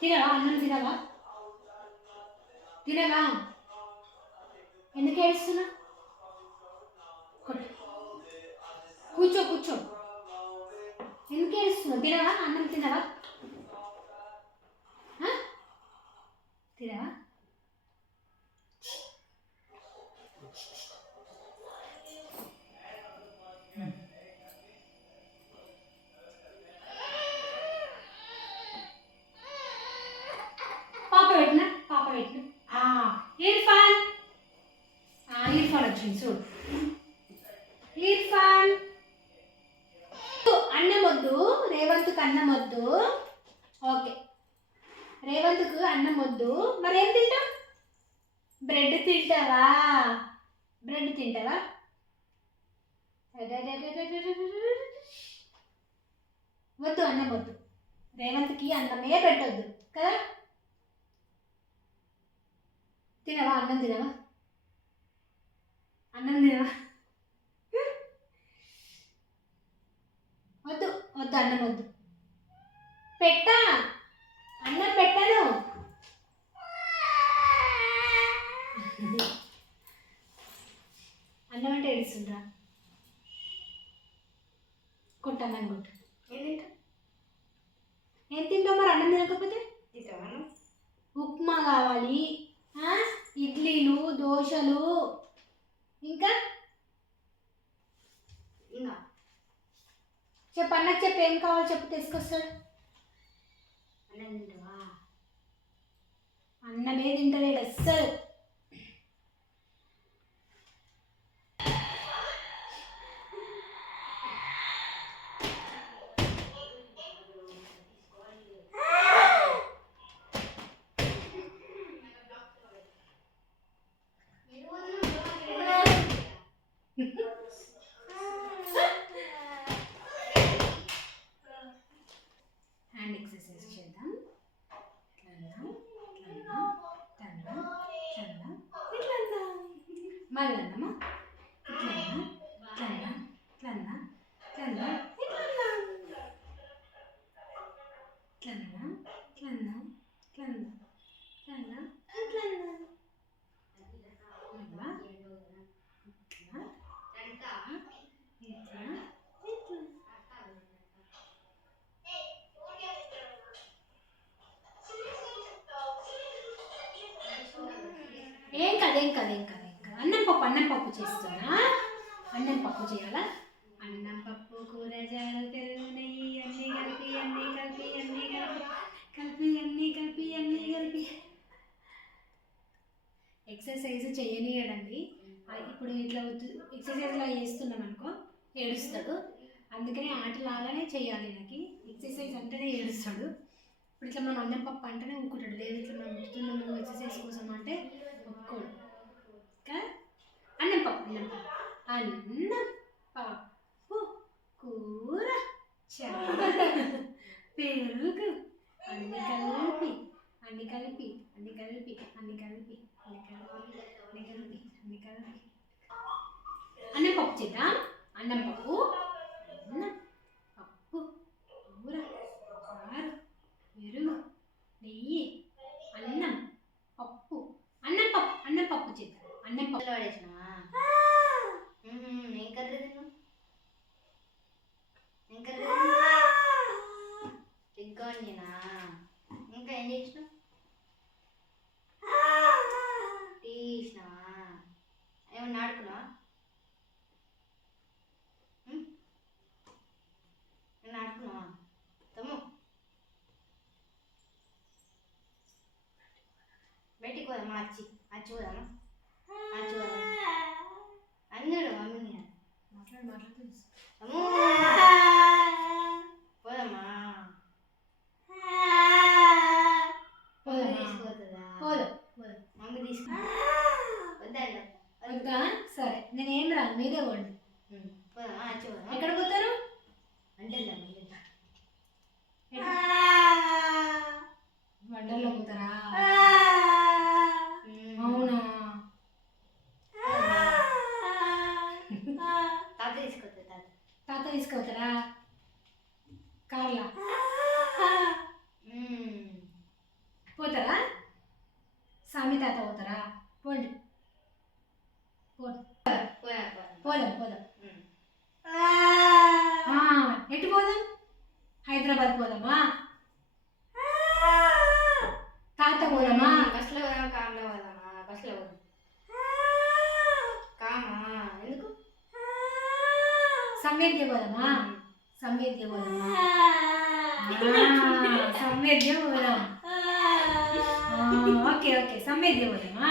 తినవా? అన్నం తినవా? తినవా? ఎందుకు ఏడుస్తున్నా? కూర్చో కూర్చో. ఎందుకు ఏడుస్తున్నావు తినవా? అన్నం తినవా? తినవా? పెట్టినా పాప పెట్టినా. ఇర్ఫాన్. ఇర్ఫాన్ వచ్చింది చూడు. ఇర్ఫాన్. అన్నం వద్దు రేవంత్కు అన్నం వద్దు ఓకే. రేవంత్కు అన్నం వద్దు మరి ఏం తింటావు? బ్రెడ్ తింటావా? బ్రెడ్ తింటావా? వద్దు అన్నం వద్దు రేవంత్కి అన్నమే పెట్టొద్దు కదా? తినవా? అన్నం తినవా? అన్నం తినవా? వద్దు వద్దు అన్నం వద్దు. పెట్టా. అన్నం పెట్టాను. అన్నం అంటే ఏడుస్తుండ్రా? కొట్టు అన్నం కొట్టు. ఏం తింటా ఏం తింటావు మరి? అన్నం తినకపోతే? ఉప్మా కావాలి. ఆ? ఇడ్లీలు దోశలు ఇంకా? ఇంకా. చెప్పు అన్నకు చెప్పు ఏం కావాలో చెప్పు తీసుకొస్తాడు అన్నం తింటావా? అన్నమే తింటలేడు అస్సలు హ్యాండ్ ఎక్సర్సైజ్ చేద్దాం ఇట్లా అందాం, ఇట్లా అందాం, ఇట్లా అందాం, ఇట్లా అందాం, ఇట్లా అందాం. మళ్ళీ అందామా ఇట్లా అందాం, ఇట్లా అందాం, ఇట్లా అందాం, ఇట్లా అందాం, ఇట్లా అందాం. ఇట్లా అందాం, ఇట్లా అందాం, ఇట్లా అందాం, ఇట్లా ఇట్లా ఇట్లా, ఇట్లా, ఇట్లా. ఏం కాదు ఏం కాదు ఏం కాదు. పప్పు అన్నం పప్పు చేస్తున్నా అన్నం పప్పు చేయాలా? అన్నం పప్పు కూర జారు పెరుగు నెయ్యి అన్నీ కలిపి అన్నీ కలిపి అన్నీ కలిపి కలిపి అన్నీ కలిపి అన్నీ కలిపి. ఎక్సర్సైజ్ చేయనీయడండి. ఇప్పుడు ఇట్లా ఎక్సర్సైజ్ లా చేస్తున్నాం అనుకో ఏడుస్తాడు. అందుకనే ఆటలాగానే చేయాలి నాకు. ఎక్సర్సైజ్ అంటేనే ఏడుస్తాడు. ఇప్పుడు ఇట్లా మనం అన్నం పప్పు అంటేనే ఊరుకుంటాడు. లేదు ఇట్లా మనం ఎక్సర్సైజ్ కోసం అంటే ఒప్పుకోడు. కదా అన్నం పప్పు అన్నం పప్పు. అన్నం పప్పు కూర చారు పెరుగు. అన్ని కలిపి అన్ని కలిపి అన్ని కలిపి అన్ని కలిపి అన్ని కలిపి అన్ని కలిపి అన్ని కలిపి. అన్నం పప్పు చేద్దాం. అన్నం పప్పు అన్నం పప్పు కూర చారు పెరుగు నెయ్యి అన్నం పప్పు. అన్నం పప్పు అన్నం పప్పు చేద్దాం. అన్నం పప్పు. పిల్లలు ఏం చేసినావు టీ చేసినావా ఏమన్నా ఆడుకున్నావా? ఆడుకున్నావా తమ్ము. బయటికి పోదామా అచ్చి? అచ్చి పోదామా? అచ్చి పోదామా? మమ్మీ మాట్లాడు మాట్లాడు. వద్దా సరే నేనేం రాను మీరే పోదామా ఎక్కడ పోతారు? అంటే వండర్లో పోతారా? అవునా? తాత తీసుకొస్తా తాత. తీసుకెళ్తారా కార్లా? మ్మ్. హైదరాబాద్ పోదామా తాత పోదామా బస్సులో పోదామా కామ్లో పోదామా బస్సులో పోదాం కామా ఎందుకు సమ్మెద్య పోదామా సమ్మెద్య పోదామా సమ్మెద్య పోదాం ఆ, ఓకే ఓకే సమ్మెద్య పోదామా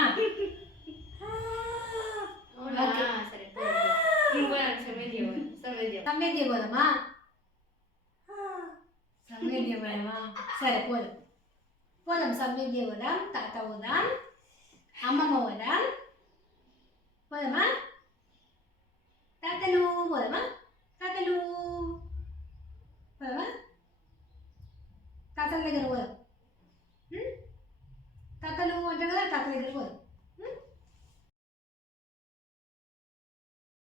అవునా? ఓకే. సరే పోదాం. నువ్వు పోదాం, సమితి పోదాం, సమితి పోదాం. సమ్మెద్య పోదామా సమ్మెద్య పోదామా సరే పోదాం. పోదాం సమ్మెద్య పోదాం తాత పోదాం అమ్మమ్మ పోదాం పోదామా? తాతలు పోదామా? తాతలు పోదామా? తాతల దగ్గర దగ్గర పోదాం.